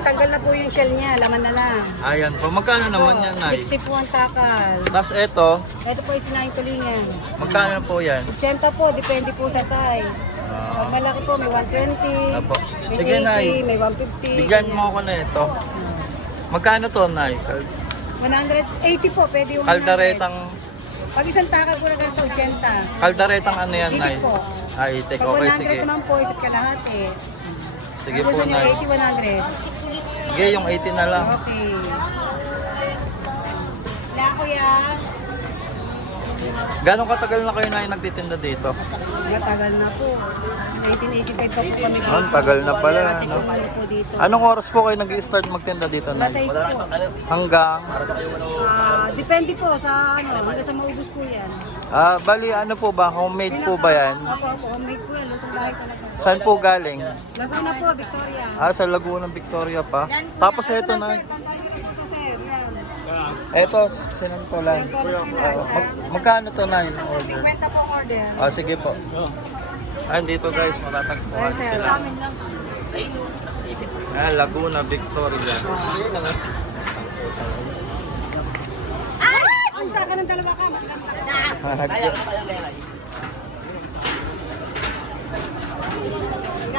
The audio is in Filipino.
tanggal na po yung shell niya, laman na lang. Ayan po. Magkano naman yan, Nay? 60 po ang takal. Tapos ito, Ito po yung sinayang tulingan. magkano po yan? 80 po, depende po sa size. Pag malaki po, may 120, Apo. may Sige, 80, Nay. may 150. Bigyan mo ako na ito. Magkano to, Nay? 180 po, pwede yung 100. Kaldaretang, Pag isang takal po na ganito, 80. kaldaretang ano yan, Nay? Itik po. Ay, itik. Pag Okay, 100 sige. naman po, isa't kalahati. Sige Tapos po, yung Nay. 80, 100. Sige, yung 80 na lang. Okay. Wala, kuya. Gano'ng katagal na kayo, Nay, nagtitinda dito? Matagal na po. 1985 pa po kami. Ang tagal na pala, Dati no? po po dito. Anong oras po kayo nag-start magtinda dito, Alas Nay? 6 po. Hanggang? Depende po sa hanggang sa maubos po yan. Bali, ano po ba? Homemade po ba yan? Opo, homemade po yan. Lutong bahay talaga. Saan po galing? Laguna po, Victoria. Sa Laguna, Victoria pa. Tapos ito na. Ito, sir. Yan. Ito, sinampulan. Magkano to, Nay? Order. 50 po order. Sige po. Dito guys, matatagpuan Sir, sila. amin lang. Laguna, Victoria. Ay! Ang saka ng dalawa ka. Maganda.